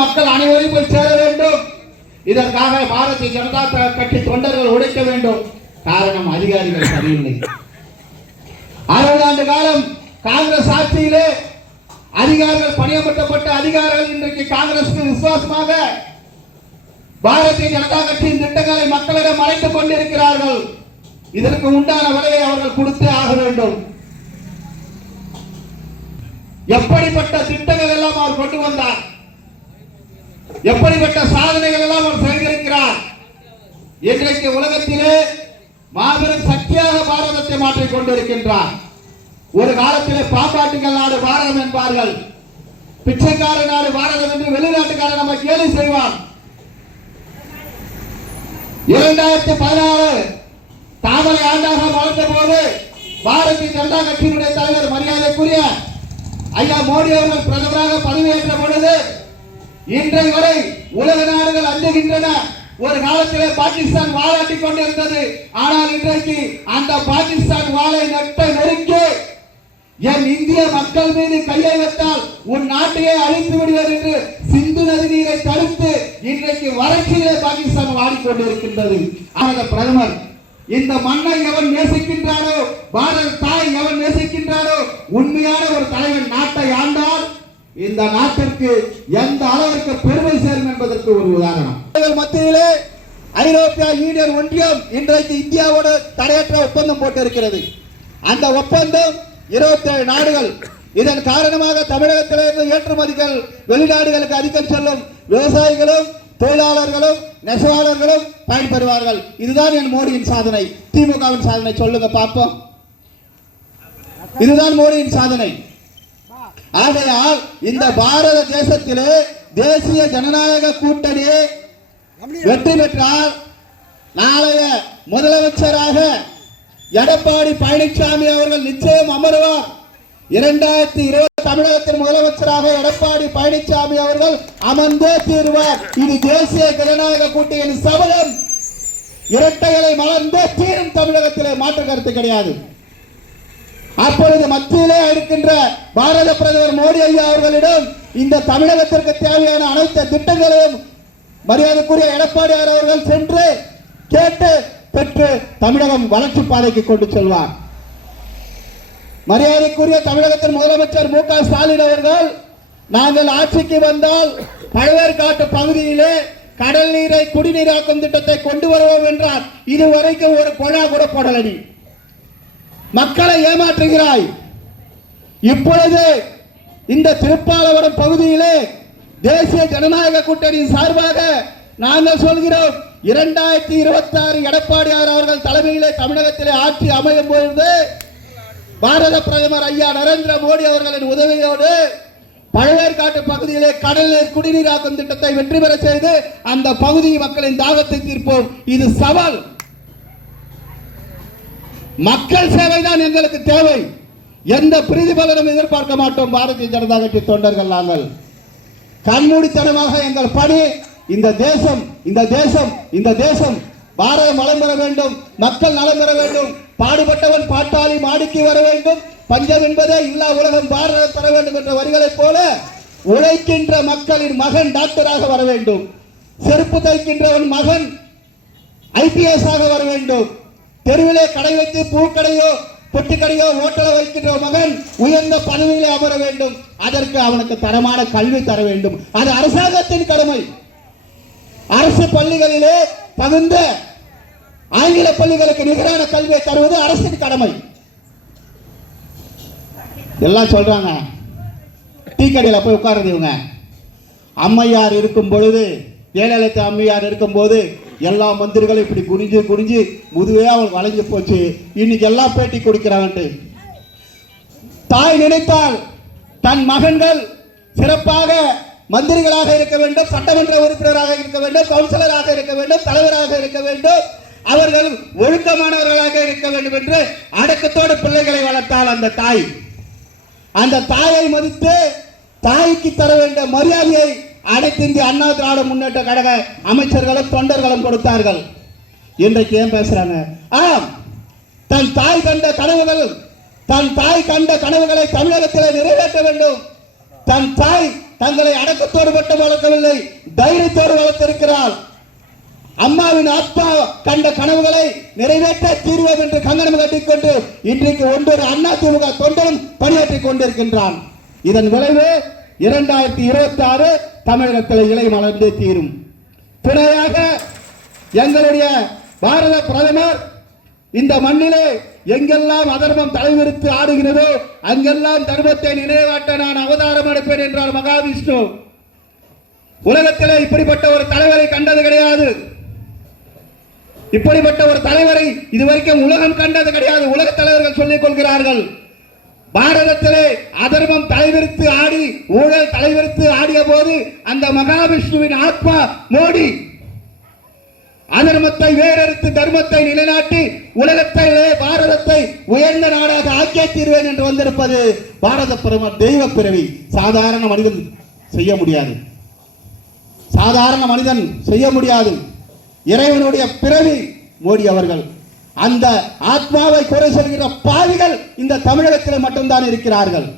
மக்கள் அனைவரும் போய் சேர வேண்டும். இதற்காக பாரதிய ஜனதா கட்சி தொண்டர்கள் உழைக்க வேண்டும். காரணம், அதிகாரிகள் சரியில்லை. 60 ஆண்டு காலம் காங்கிரஸ் ஆட்சியிலே அதிகாரிகள் பணியமர்த்தப்பட்ட அதிகாரிகள் இன்றைக்கு காங்கிரசுக்கு விசுவாசமாக பாரதிய ஜனதா கட்சியின் திட்டங்களை மக்களிடம் மறைத்துக் கொண்டிருக்கிறார்கள். இதற்கு உண்டான விலையை அவர்கள் கொடுத்தே ஆக வேண்டும். எப்படிப்பட்ட திட்டங்கள் எல்லாம் அவர் கொண்டு வந்தார், எப்படிப்பட்ட சாதனைகள் எல்லாம் அவர் செய்திருக்கிறார். இன்றைக்கு உலகத்திலே மாபெரும் சக்தியாக பாரதத்தை மாற்றிக் கொண்டிருக்கின்றார். ஒரு காலத்திலே பாப்பாட்டுகள் நாடு பாரதம் என்பார்கள், பிச்சைக்கார நாடு பாரதம் என்று வெளிநாட்டுக்காரர் நம்ம கேலி செய்வார். 2016 தாமரை ஆண்டாக வளர்ந்த போது பாரதிய ஜனதா கட்சியினுடைய தலைவர் மரியாதைக்குரிய ஐயா மோடி அவர்கள் பிரதமராக பதவியேற்ற பொழுது இன்றை வரை உலக நாடுகள் அஞ்சுகின்றன. ஒரு காலத்திலே பாகிஸ்தான் வாழாட்டிக் கொண்டிருந்தது. ஆனால் இன்றைக்கு அந்த பாகிஸ்தான் வாளை நெருக்கி என் இந்திய மக்கள் மீது கையை வைத்தால் உன் நாட்டையே அழித்து விடுவது என்று சிந்து நதி நீரை தடுத்து இன்றைக்கு வறட்சியிலே பாகிஸ்தான் வாடிக்கொண்டிருக்கின்றது. பாரத பிரதமர் இந்த மண்ணை எவன் நேசிக்கின்றாரோ, பாரத தாய் எவன் நேசிக்கின்றாரோ, உண்மையான ஒரு தலைவன் நாட்டை ஆண்டால் இந்த நாட்டிற்கு எந்த அளவிற்கு பெருமை சேரும் என்பதற்கு ஒரு உதாரணம். மத்தியிலே ஐரோப்பிய யூனியன் ஒன்றியம் இன்றைக்கு இந்தியாவோடு தடையற்ற ஒப்பந்தம் போட்டிருக்கிறது. அந்த ஒப்பந்தம் 27 நாடுகள். இதன் காரணமாக தமிழகத்திலிருந்து ஏற்றுமதிகள் வெளிநாடுகளுக்கு அதிகம் செல்லும். விவசாயிகளும் தொழிலாளர்களும் நெசவாளர்களும் பயன்பெறுவார்கள். இதுதான் என் மோடியின் சாதனை. திமுகவின் சாதனை சொல்லுங்க பார்ப்போம். இதுதான் மோடியின் சாதனை. ஆகையால் இந்த பாரத தேசத்திலே தேசிய ஜனநாயக கூட்டணி வெற்றி பெற்றால் நாளைய முதலமைச்சராக எடப்பாடி பழனிசாமி அவர்கள் நிச்சயம் அமருவார். 2020 தமிழகத்தின் முதலமைச்சராக எடப்பாடி பழனிசாமி அவர்கள் அமர்ந்தே தீருவார். இது தேசிய ஜனநாயக கூட்டணியின் சபதம். இரட்டைகளை மலர்ந்தே தீரும். தமிழகத்திலே மாற்று கருத்து கிடையாது. அப்பொழுது மத்தியிலே இருக்கின்ற பாரத பிரதமர் மோடி ஐயா அவர்களிடம் இந்த தமிழகத்திற்கு தேவையான அனைத்து திட்டங்களையும் மரியாதைக்குரிய எடப்பாடியார் அவர்கள் சென்று கேட்டு பெற்று தமிழகம் வளர்ச்சி பாதைக்கு கொண்டு செல்வார். மரியாதைக்குரிய தமிழகத்தின் முதலமைச்சர் மு க ஸ்டாலின் அவர்கள் நாங்கள் ஆட்சிக்கு வந்தால் பழவேற்காட்டு பகுதியிலே கடல் நீரை குடிநீராக்கும் திட்டத்தை கொண்டு வருவோம் என்றார். இதுவரைக்கும் ஒரு குழா கூட போடலடி. மக்களை ஏமாற்றுகிறாய். இப்பொழுது இந்த திருப்பாலவரம் பகுதியிலே தேசிய ஜனநாயக கூட்டணியின் சார்பாக நாங்கள் சொல்கிறோம், 2026 எடப்பாடியார் அவர்கள் தலைமையிலே தமிழகத்திலே ஆட்சி அமையும் பொழுது பாரத பிரதமர் ஐயா நரேந்திர மோடி அவர்களின் உதவியோடு பழவேற்காட்டு பகுதியிலே கடல் நீர் குடிநீராக்கும் திட்டத்தை வெற்றி பெற செய்து அந்த பகுதி மக்களின் தாகத்தை தீர்ப்போம். இது சவால். மக்கள் சேவைதான் எங்களுக்கு தேவை. எந்த பிரதிபலனும் எதிர்பார்க்க மாட்டோம். பாரதிய ஜனதா கட்சி தொண்டர்கள் நாங்கள் கண்மூடித்தனமாக எங்கள் பணி இந்த தேசம் பாரதம் வளம் பெற வேண்டும், மக்கள் நலம் பெற வேண்டும், பாடுபட்டவன் பாட்டாளி மாடிக்கு வர வேண்டும், பஞ்சம் என்பதே இல்லா உலகம் பாரதம் பெற வேண்டும் என்ற வரிகளைப் போல உழைக்கின்ற மக்களின் மகன் டாக்டராக வர வேண்டும், செருப்பு தைக்கின்றவன் மகன் IPS ஆக வர வேண்டும், தெருவிலே கடை வைத்து பூக்கடையோ பொட்டிக்கடையோ ஓட்டல வைக்கின்ற மகன் உயர்ந்த பதவியிலே அமர வேண்டும். அதற்கு அவனுக்கு தரமான கல்வி தர வேண்டும். அது அரசாங்கத்தின் கடமை. அரசு பள்ளிகளிலே தகுந்த ஆங்கில பள்ளிகளுக்கு நிகரான கல்வியை தருவது அரசின் கடமை. எல்லாம் சொல்றாங்க, டீ கடையில் போய் உட்கார்றது. இவங்க அம்மையார் இருக்கும் பொழுது, ஜெயலலிதா அம்மையார் இருக்கும் போது எல்லா மந்திரிகளும் இப்படி குனிஞ்சு முதுவே அவள் வளைஞ்சு போச்சு. இன்னைக்கு எல்லாம் பேட்டி கொடுக்கிறாங்க. தாய் நினைத்தால் தன் மகன்கள் சிறப்பாக மந்திரிகளாக இருக்க வேண்டும், சட்டமன்ற உறுப்பினராக இருக்க வேண்டும், கவுன்சிலராக இருக்க வேண்டும், தலைவராக இருக்க வேண்டும், அவர்கள் ஒழுக்கமானவர்களாக இருக்க வேண்டும் என்று அடக்கத்தோடு பிள்ளைகளை வளர்த்தால் அந்த தாயை மதித்து தாய்க்கு தர வேண்டிய மரியாதையை அனைத்து இந்திய அண்ணா திராவிட முன்னேற்ற கழக அமைச்சர்களும் தொண்டர்களும் கொடுத்தார்கள். இன்றைக்கு ஏன் பேசுறாங்க? தன் தாய் கண்ட கனவுகளை தமிழகத்தில் நிறைவேற்ற வேண்டும். தன் தாய் தங்களை அடக்கத்தோடு மட்டும் வளர்க்கவில்லை, தைரியத்தோடு வளர்த்திருக்கிறார். அம்மாவின் அப்பா கண்ட கனவுகளை நிறைவேற்ற தீர்வோம் என்று கங்கணம் கட்டிக்கொண்டு இன்றைக்கு ஒன்றொரு அதிமுக தொண்டனும் பணியாற்றிக் கொண்டிருக்கின்றான். இதன் விளைவு 2026 தமிழகத்தில் இலை மலர்ந்து தீரும். துணையாக எங்களுடைய பாரத பிரதமர் இந்த மண்ணிலே எங்கெல்லாம் அதர்மம் தலைவிரித்து ஆடுகிறதோ அங்கெல்லாம் தர்மத்தை நினைவாட்ட நான் அவதாரம் எடுப்பேன் என்றார் மகாவிஷ்ணு. உலகத்திலே இப்படிப்பட்ட ஒரு தலைவரை கண்டது கிடையாது. இப்படிப்பட்ட ஒரு தலைவரை இதுவரைக்கும் உலகம் கண்டது கிடையாது. உலக தலைவர்கள் சொல்லிக் கொள்கிறார்கள். பாரதத்திலே அதர்மம் தலைவிரித்து ஆடி ஊழல் தலைவிரித்து ஆடிய போது அந்த மகாவிஷ்ணுவின் ஆத்மா மோடி அதர்மத்தை வேறறுத்து தர்மத்தை நிலைநாட்டி உலகத்திலே பாரதத்தை உயர்ந்த நாடாக ஆக்கிய தீர்வேன் என்று வந்திருப்பது பாரத பிரதமர் தெய்வ பிறவி. சாதாரண மனிதன் செய்ய முடியாது. சாதாரண மனிதன் செய்ய முடியாது. இறைவனுடைய பிறவி மோடி அவர்கள். அந்த ஆத்மாவை குறை சொல்கிற பாவிகள் இந்த தமிழகத்தில் மட்டும்தான் இருக்கிறார்கள்.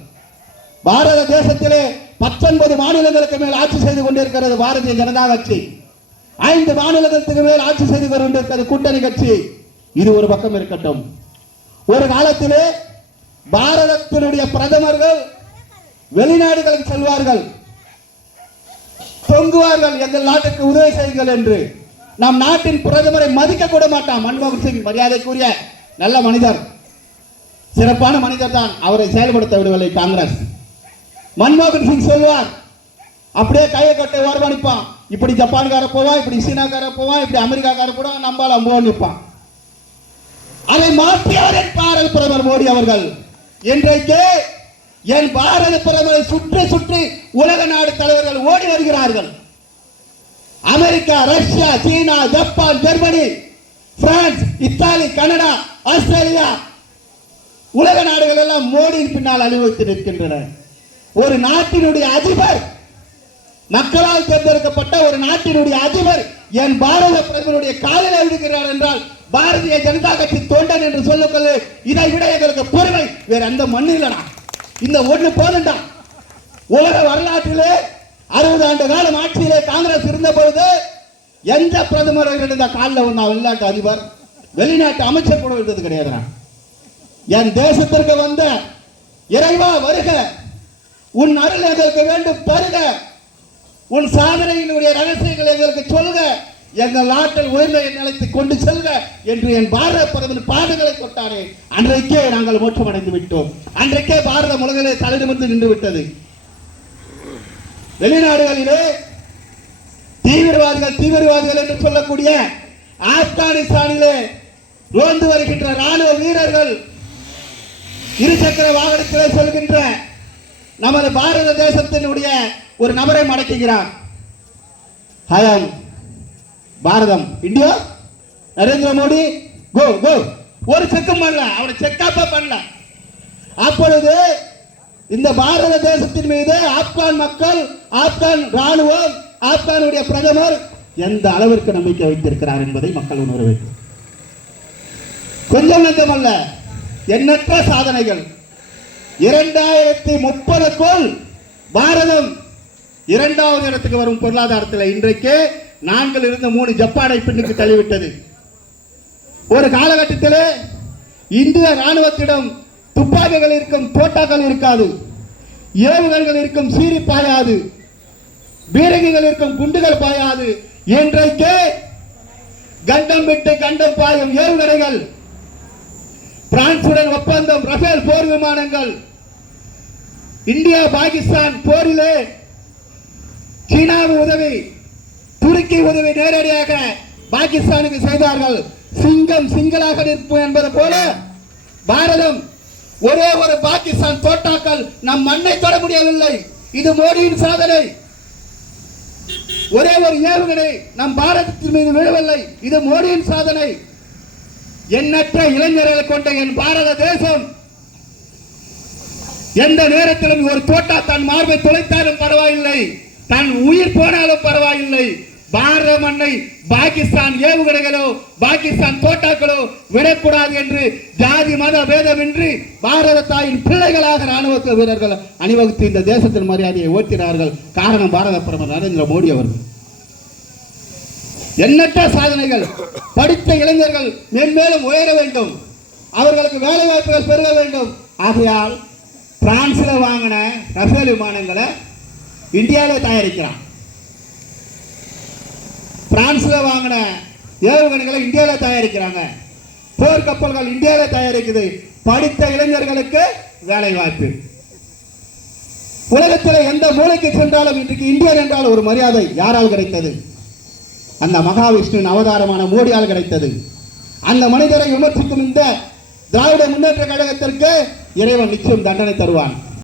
பாரத தேசத்திலே 19 மாநிலங்களுக்கு மேல் ஆட்சி செய்து கொண்டிருக்கிறது பாரதிய ஜனதா கட்சி. 5 மாநிலங்களுக்கு மேல் ஆட்சி செய்து கொண்டிருக்கிறது கூட்டணி கட்சி. இது ஒரு பக்கம் இருக்கட்டும். ஒரு காலத்திலே பாரதத்தினுடைய பிரதமர்கள் வெளிநாடுகளுக்கு செல்வார்கள், தொங்குவார்கள், எங்கள் நாட்டுக்கு உதவி செய்யுங்கள் என்று. நம் நாட்டின் பிரதமரை மதிக்க கூட மாட்டான் மன்மோகன் சிங். மரியாதைக்குரிய நல்ல மனிதர், சிறப்பான மனிதர் தான். அவரை செயல்படுத்த விடவில்லை காங்கிரஸ். மன்மோகன் சிங் சொல்வார், அப்படியே கையை கட்டை ஓரமணிப்பான். இப்படி ஜப்பான்கார போவான், இப்படி சீனாக்கார போவான், இப்படி அமெரிக்காக்கார போவான், நம்மால் அம்போன்னு நிற்பான். அதை மாற்றியவர் என் பாரத பிரதமர் மோடி அவர்கள். இன்றைக்கு என் பாரத பிரதமரை சுற்றி சுற்றி உலக நாடு தலைவர்கள் ஓடி வருகிறார்கள். America, Russia, China, Japan, Germany, France, Italy, Canada, Australia, உலக நாடுகள் எல்லாம் மோடியின் பின்னால் அணிவகுத்து நிற்கின்றன. ஒரு நாட்டினுடைய அதிபர், மக்களால் தேர்ந்தெடுக்கப்பட்ட ஒரு நாட்டினுடைய அதிபர் என் பாரத பிரதமருடைய காலில் விடுகிறார் என்றால் பாரதிய ஜனதா கட்சி தொண்டன் என்று சொல்லுங்கள். இதை விட எங்களுக்கு பெருமை வேற அந்த மண்ணில் இந்த ஒண்ணு போதுண்டா. உலக வரலாற்றிலே 60 ஆண்டு காலம் ஆட்சியிலே காங்கிரஸ் இருந்த பொழுது எந்த பிரதமர் இருந்த காலில் வந்த வெளிநாட்டு அதிபர், வெளிநாட்டு அமைச்சர் கூட இருந்தது கிடையாது. என் தேசத்திற்கு வந்த இறைவா வருக, உன் அருள் எங்களுக்கு வேண்டும் தருக, உன் சாதனையினுடைய ரகசியங்கள் எங்களுக்கு சொல்க, எங்கள் நாட்டில் உயர்ந்த நிலைத்து கொண்டு செல்க என்று என் பாரத பிரதமர் பாதங்களை கொட்டாரே, அன்றைக்கே நாங்கள் மோட்சமடைந்து விட்டோம். அன்றைக்கே பாரத உலகிலே தலைநிமிர்ந்து நின்று விட்டது. வெளிநாடுகளிலே தீவிரவாதிகள் என்று சொல்லக்கூடிய ஆப்கானிஸ்தானிலே ரோந்து வருகின்ற ராணுவ வீரர்கள் இருசக்கர வாகனத்திலே செல்கின்ற நமது பாரத தேசத்தினுடைய ஒரு நபரை மடக்குகிறார். பாரதம், இந்தியா, நரேந்திர மோடி கோ கோ, ஒரு செக்கும் பண்ணல, அவனை செக்காப்ப பண்ணல. அப்பொழுது இந்த பாரத தேசத்தின் மீது ஆப்கான் மக்கள், ஆப்கான் ராணுவம், ஆப்கானுடைய பிரதமர் எந்த அளவிற்கு நம்பிக்கை வைத்திருக்கிறார் என்பதை மக்கள் உணர வேண்டும். கொஞ்சம் நஞ்சமல்ல, எண்ணற்ற சாதனைகள். 2030க்குள் பாரதம் 2வது இடத்துக்கு வரும் பொருளாதாரத்தில். இன்றைக்கு 4 இருந்து 3 ஜப்பானை பின்னுக்கு தள்ளிவிட்டது. ஒரு காலகட்டத்தில் இந்திய ராணுவத்திடம் துப்பாக்கிகள் இருக்கும், தோட்டாக்கள் இருக்காது, ஏவுகணைகள் இருக்கும், சீறி பாயாது, பீரங்கிகள் இருக்கும், குண்டுகள் பாயாது. இன்றைக்கு கண்டம் விட்டு கண்டம் பாயும் ஏவுகணைகள், பிரான்சுடன் ஒப்பந்தம், ரஃபேல் போர் விமானங்கள், இந்தியா பாகிஸ்தான் போரிலே சீனாவின் உதவி, துருக்கி உதவி நேரடியாக பாகிஸ்தானுக்கு செய்தார்கள். சிங்கம் சிங்களாக நிற்போம் என்பது போல பாரதம் ஒரே ஒரு பாகிஸ்தான் தோட்டாக்கள் நம் மண்ணை தொட முடியவில்லை. இது மோடியின் சாதனை. ஒரே ஒரு ஏவுகணை நம் பாரதத்தின் மீது விழவில்லை. இது மோடியின் சாதனை. எண்ணற்ற இளைஞர்களை கொண்ட என் பாரத தேசம் எந்த நேரத்திலும் ஒரு தோட்டா தன் மார்பை துளைத்தாலும் பரவாயில்லை, தன் உயிர் போனாலும் பரவாயில்லை, பாரத மண்ணை பாகிஸ்தான் ஏவுகணைகளோ பாகிஸ்தான் தோட்டாக்களோ விடக்கூடாது என்று ஜாதி மத பேதமின்றி பாரத தாயின் பிள்ளைகளாக ராணுவ வீரர்கள் அணிவகுத்து இந்த தேசத்தின் மரியாதையை ஓட்டினார்கள். காரணம் பாரத பிரதமர் நரேந்திர மோடி அவர்கள். எண்ணற்ற சாதனைகள். படித்த இளைஞர்கள் மென்மேலும் உயர வேண்டும், அவர்களுக்கு வேலை வாய்ப்புகள் பெருக வேண்டும். ஆகையால் பிரான்சில் வாங்கின ரஃபேல் விமானங்களை இந்தியாவில் தயாரிக்கிறான். பிரான்சில் வாங்கின ஏவுகணைகளை இந்தியாவில் தயாரிக்கிறாங்க. போர் கப்பல்கள் இந்தியாவில் தயாரிக்குது. படித்த இளைஞர்களுக்கு வேலை வாய்ப்பு. உலகத்தில் எந்த மூலைக்கு சென்றாலும் இன்றைக்கு இந்தியன் என்றால் ஒரு மரியாதை யாரால் கிடைத்தது? அந்த மகாவிஷ்ணுவின் அவதாரமான மோடியால் கிடைத்தது. அந்த மனிதரை விமர்சிக்கும் இந்த திராவிட முன்னேற்ற கழகத்திற்கு இறைவன் நிச்சயம் தண்டனை தருவான்.